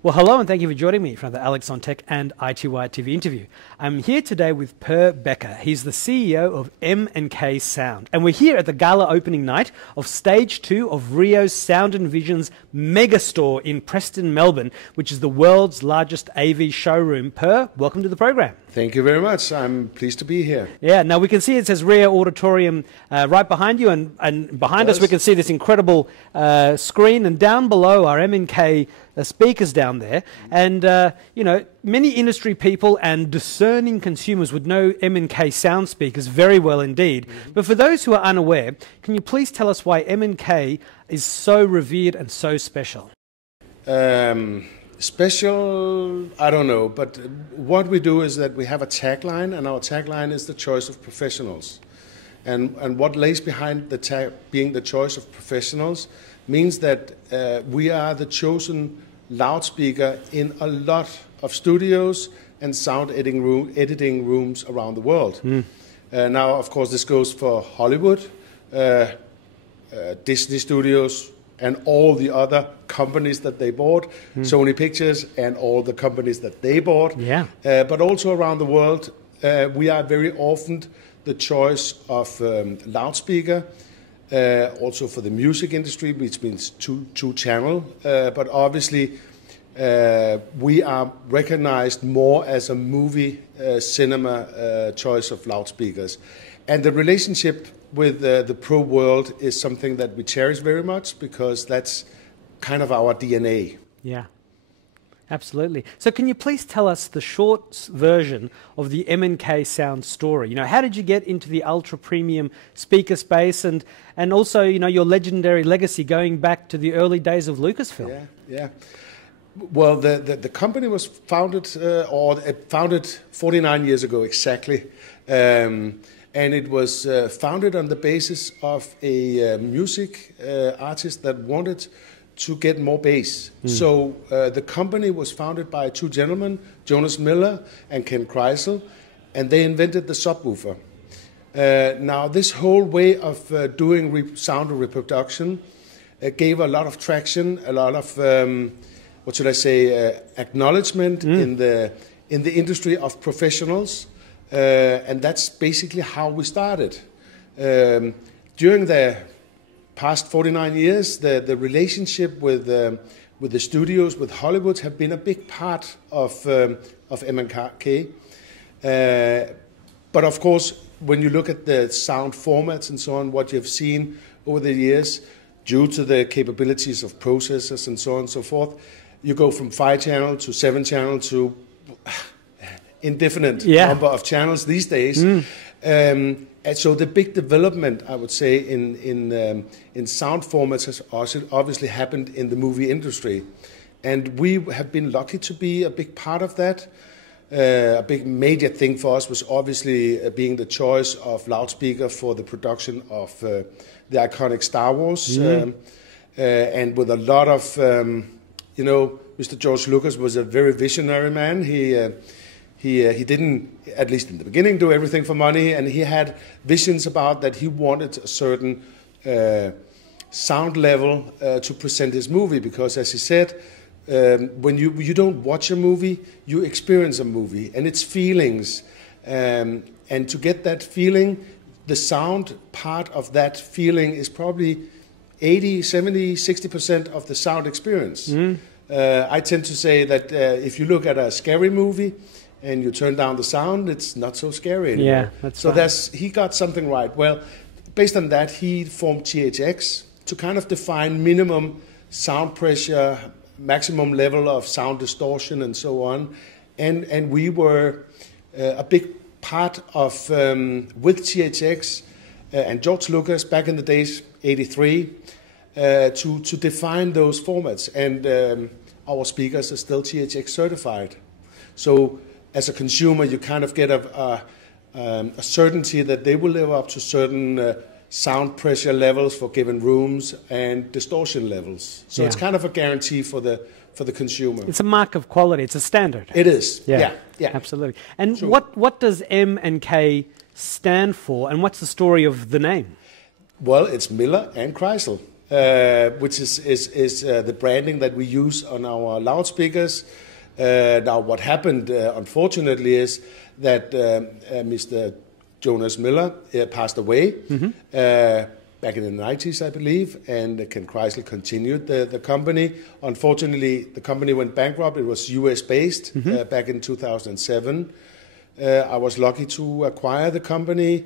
Well, hello and thank you for joining me for the Alex on Tech and ITY TV interview. I'm here today with Becher. He's the CEO of M&K Sound. And we're here at the Gala opening night of Stage 2 of RIO's Sound and Vision's mega store in Preston, Melbourne, which is the world's largest AV showroom. Welcome to the program. Thank you very much. I'm pleased to be here. Yeah, now we can see it says RIO Auditorium right behind you, and behind us we can see this incredible screen, and down below are M&K speakers down there. And, you know, many industry people and discerning consumers would know M&K Sound speakers very well indeed. But for those who are unaware, can you please tell us why M&K is so revered and so special? Special, I don't know, but what we do is that we have a tagline, and our tagline is the choice of professionals. And what lays behind the being the choice of professionals means that we are the chosen loudspeaker in a lot of studios and sound editing rooms around the world. Now, of course, this goes for Hollywood, Disney Studios, and all the other companies that they bought, Sony Pictures and all the companies that they bought. But also around the world, we are very often the choice of loudspeaker, also for the music industry, which means two-channel. But obviously, we are recognized more as a movie cinema choice of loudspeakers. And the relationship with the pro world is something that we cherish very much, because that's kind of our DNA. Yeah, absolutely. So can you please tell us the short version of the M&K Sound story? You know, how did you get into the ultra premium speaker space, and also, you know, your legendary legacy going back to the early days of Lucasfilm? Yeah. Well, the company was founded, founded 49 years ago exactly. And it was founded on the basis of a music artist that wanted to get more bass. So the company was founded by two gentlemen, Jonas Miller and Ken Kreisel, and they invented the subwoofer. Now, this whole way of doing sound reproduction gave a lot of traction, a lot of, what should I say, acknowledgement in the industry of professionals. And that's basically how we started. During the past 49 years, the relationship with the studios, with Hollywood, have been a big part of M&K. But of course, when you look at the sound formats and so on, what you've seen over the years, due to the capabilities of processors and so on and so forth, you go from 5-channel to 7-channel to indefinite number of channels these days. And so the big development, I would say, in sound formats has also obviously happened in the movie industry. And we have been lucky to be a big part of that. A big major thing for us was obviously being the choice of loudspeaker for the production of the iconic Star Wars. And with a lot of, you know, Mr. George Lucas was a very visionary man. He didn't, at least in the beginning, do everything for money, and he had visions about that he wanted a certain sound level to present his movie, because, as he said, when you don't watch a movie, you experience a movie and its feelings. And to get that feeling, the sound part of that feeling is probably 80, 70, 60% of the sound experience. I tend to say that if you look at a scary movie, and you turn down the sound, it's not so scary anymore. Yeah, that's right. So he got something right. Well, based on that, he formed THX to kind of define minimum sound pressure, maximum level of sound distortion, and so on. And we were a big part of, with THX and George Lucas back in the days, 83, to define those formats. And our speakers are still THX certified. So as a consumer, you kind of get a certainty that they will live up to certain sound pressure levels for given rooms and distortion levels. So it's kind of a guarantee for the consumer. It's a mark of quality. It's a standard. It is. Yeah. Absolutely. And what does M&K stand for, and what's the story of the name? Well, it's Miller and Kreisel. which is the branding that we use on our loudspeakers. Now, what happened, unfortunately, is that Mr. Jonas Miller passed away back in the 90s, I believe, and Ken Kreisel continued the company. Unfortunately, the company went bankrupt. It was US-based back in 2007. I was lucky to acquire the company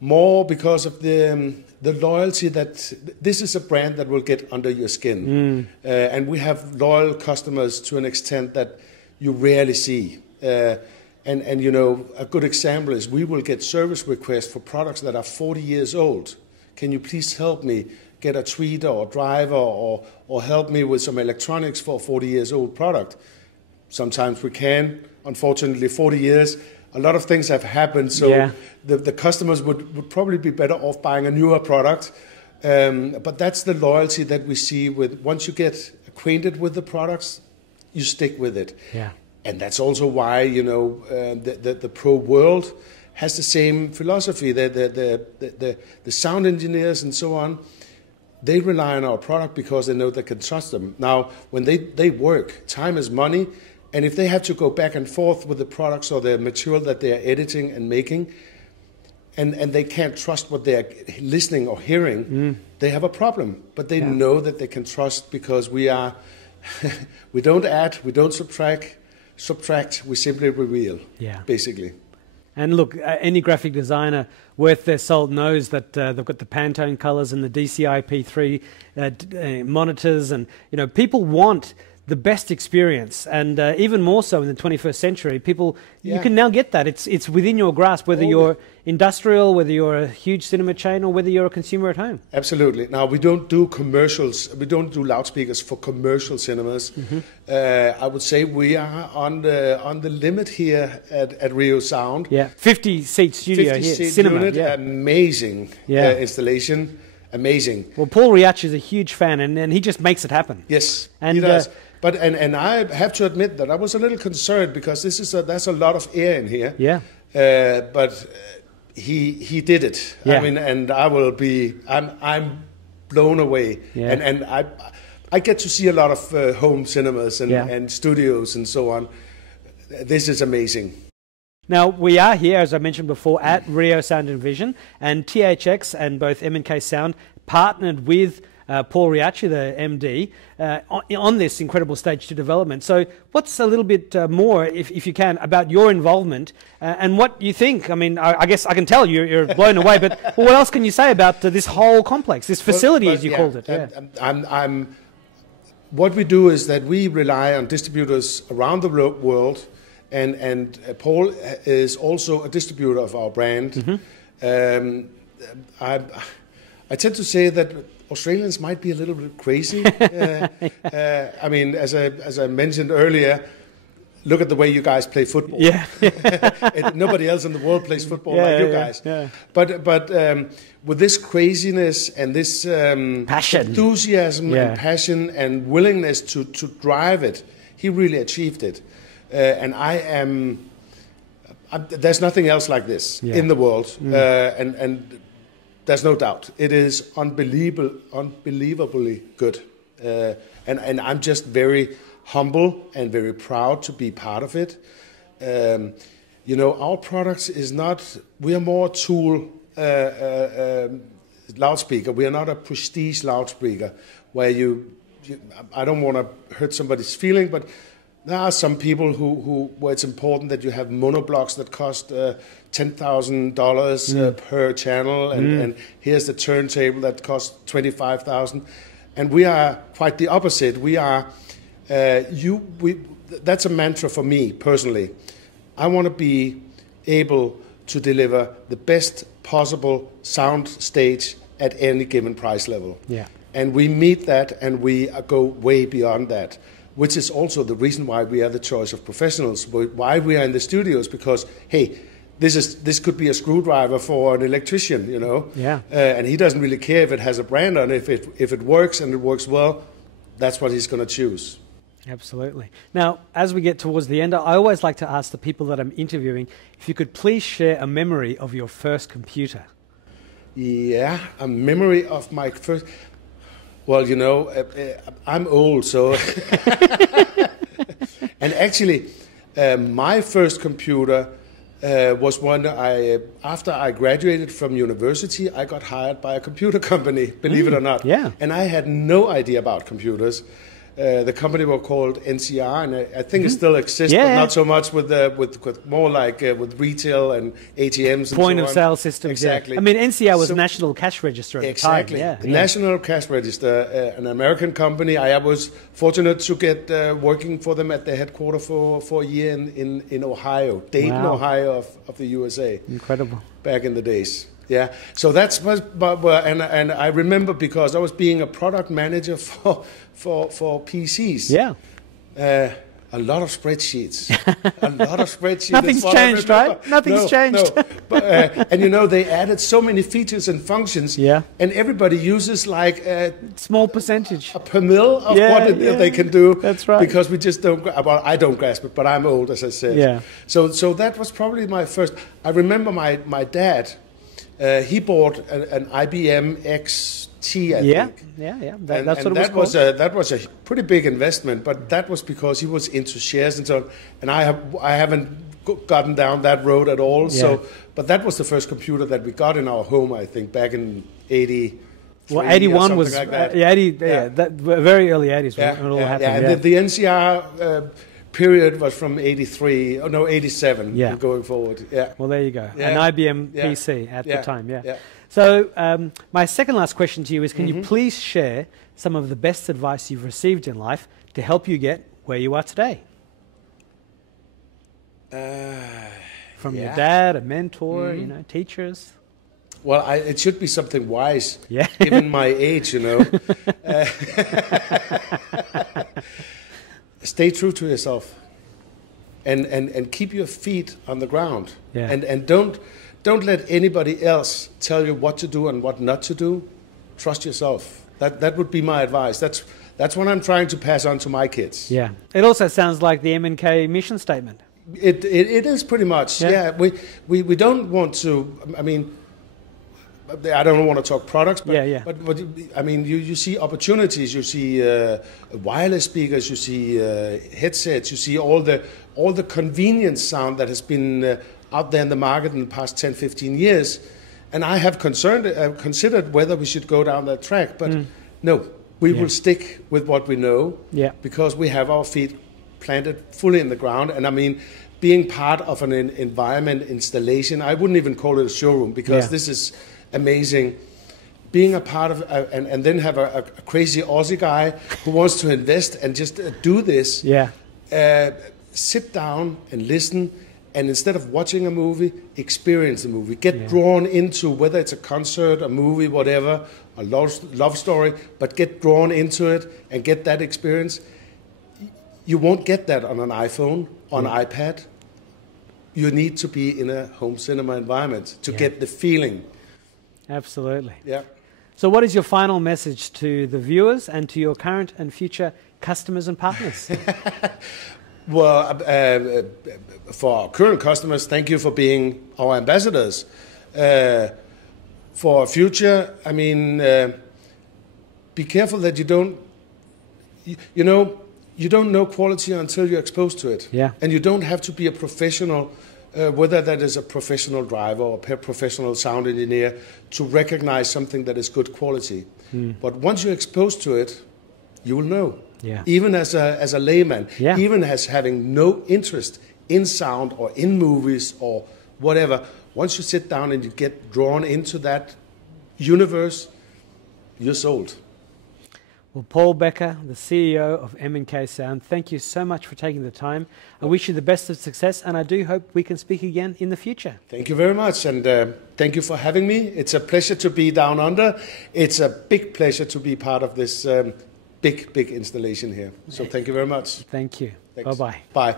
more because of the loyalty that this is a brand that will get under your skin. And we have loyal customers to an extent that you rarely see. And you know, a good example is we will get service requests for products that are 40 years old. Can you please help me get a tweeter or driver or help me with some electronics for a 40 years old product? Sometimes we can. Unfortunately, 40 years, a lot of things have happened, so the customers would probably be better off buying a newer product. But that's the loyalty that we see with once you get acquainted with the products, you stick with it. Yeah. And that's also why, you know, the pro world has the same philosophy. The sound engineers and so on, they rely on our product because they know they can trust them. Now, when they work, time is money. And if they have to go back and forth with the products or the material that they are editing and making, and they can't trust what they are listening or hearing, they have a problem. But they know that they can trust because we don't add, we don't subtract, we simply reveal, basically. And look, any graphic designer worth their salt knows that they've got the Pantone colors and the DCI P3 monitors, and you know, people want the best experience, and even more so in the 21st century, people, you can now get that. It's within your grasp, whether you're industrial, whether you're a huge cinema chain, or whether you're a consumer at home. Absolutely. Now, we don't do commercials. We don't do loudspeakers for commercial cinemas. I would say we are on the limit here at RIO Sound. Yeah, 50-seat studio 50 here, seat cinema. Unit, amazing installation. Amazing. Well, Paul Riachi is a huge fan, and he just makes it happen. Yes, and he does. But and I have to admit that I was a little concerned because there's a lot of air in here. Yeah. But he did it. Yeah. I mean, and I'm blown away. Yeah. And I get to see a lot of home cinemas and studios and so on. This is amazing. Now, we are here, as I mentioned before, at RIO Sound and Vision, and THX and both M&K Sound partnered with Paul Riachi, the MD, on this incredible stage 2 development. So what's a little bit more, if you can, about your involvement and what you think? I mean, I guess I can tell you're blown away, but what else can you say about this whole complex, this facility, as you called it? Yeah. What we do is that we rely on distributors around the world, and Paul is also a distributor of our brand. I tend to say that Australians might be a little bit crazy. I mean, as I mentioned earlier, look at the way you guys play football. Yeah. Nobody else in the world plays football like you guys. Yeah. But with this craziness and this passion, enthusiasm and passion and willingness to drive it, he really achieved it. And there's nothing else like this in the world. And there's no doubt. It is unbelievably good. And I'm just very humble and very proud to be part of it. You know, our products is not, we are more a tool loudspeaker. We are not a prestige loudspeaker where I don't want to hurt somebody's feeling, but there are some people where it's important that you have monoblocks that cost $10,000 per channel, and here's the turntable that costs $25,000, and we are quite the opposite. We are that's a mantra for me personally. I want to be able to deliver the best possible sound stage at any given price level. Yeah. And we meet that, and we go way beyond that, which is also the reason why we are the choice of professionals, why we are in the studios, because, hey, this could be a screwdriver for an electrician, you know, and he doesn't really care if it has a brand on it. If it works and it works well, that's what he's going to choose. Absolutely. Now, as we get towards the end, I always like to ask the people that I'm interviewing if you could please share a memory of your first computer. Yeah, a memory of my first... Well, you know, I'm old, so... And actually, my first computer was one after I graduated from university, I got hired by a computer company, believe it or not. Yeah. And I had no idea about computers. The company was called NCR, and I think it still exists, but not so much with more like with retail and ATMs and point so of on. sale system. Exactly. Yeah. I mean, NCR was National Cash Register at Exactly. the time. The National Cash Register, an American company. I was fortunate to get working for them at their headquarters for a year in Ohio, Dayton, Ohio of the USA. Incredible. Back in the days. Yeah, so that's and I remember because I was being a product manager for PCs. Yeah, a lot of spreadsheets, a lot of spreadsheets. Nothing's changed, right? Nothing's changed. No. But, and you know they added so many features and functions. Yeah, and everybody uses like small percentage per mil of what they can do. That's right. Because we just don't. Well, I don't grasp it, but I'm old, as I said. Yeah. So that was probably my first. I remember my dad. He bought an IBM XT, I think. Yeah. That's what it was called. That was a pretty big investment, but that was because he was into shares and so on. And I haven't gotten down that road at all. Yeah. So, but that was the first computer that we got in our home, I think, back in 80. Well, 81 was like that. That very early 80s when it all happened. Yeah, and the NCR. Period was from 83, oh no, 87 going forward. Yeah. Well, there you go. An IBM PC at the time, So my second last question to you is, can you please share some of the best advice you've received in life to help you get where you are today? From your dad, a mentor, you know, teachers? Well, it should be something wise, given my age, you know. Stay true to yourself, and keep your feet on the ground, and don't let anybody else tell you what to do and what not to do. Trust yourself. That would be my advice. That's what I'm trying to pass on to my kids. Yeah. It also sounds like the M&K mission statement. It is pretty much. Yeah. We don't want to. I mean. I don't want to talk products, but I mean, you see opportunities. You see wireless speakers. You see headsets. You see all the convenience sound that has been out there in the market in the past 10, 15 years. And I have considered whether we should go down that track, but no, we will stick with what we know because we have our feet planted fully in the ground. And I mean, being part of an environment installation, I wouldn't even call it a showroom because this is amazing. Being a part of and then have a crazy Aussie guy who wants to invest and just do this. Sit down and listen, and instead of watching a movie, experience the movie. Get drawn into whether it's a concert, a movie, whatever, a love story, but get drawn into it and get that experience. You won't get that on an iPhone, on an iPad. You need to be in a home cinema environment to get the feeling. Absolutely. Yeah. So what is your final message to the viewers and to your current and future customers and partners? Well, for our current customers, thank you for being our ambassadors. For our future, I mean, be careful that you don't, you don't know quality until you're exposed to it. Yeah. And you don't have to be a professional, whether that is a professional driver or a professional sound engineer, to recognize something that is good quality. But once you're exposed to it, you will know. Yeah. Even as a layman, even as having no interest in sound or in movies or whatever, once you sit down and you get drawn into that universe, you're sold. Well, Paul Becher, the CEO of M&K Sound, thank you so much for taking the time. I wish you the best of success, and I do hope we can speak again in the future. Thank you very much, and thank you for having me. It's a pleasure to be down under. It's a big pleasure to be part of this big installation here. So thank you very much. Thank you. Thanks. Bye-bye. Bye.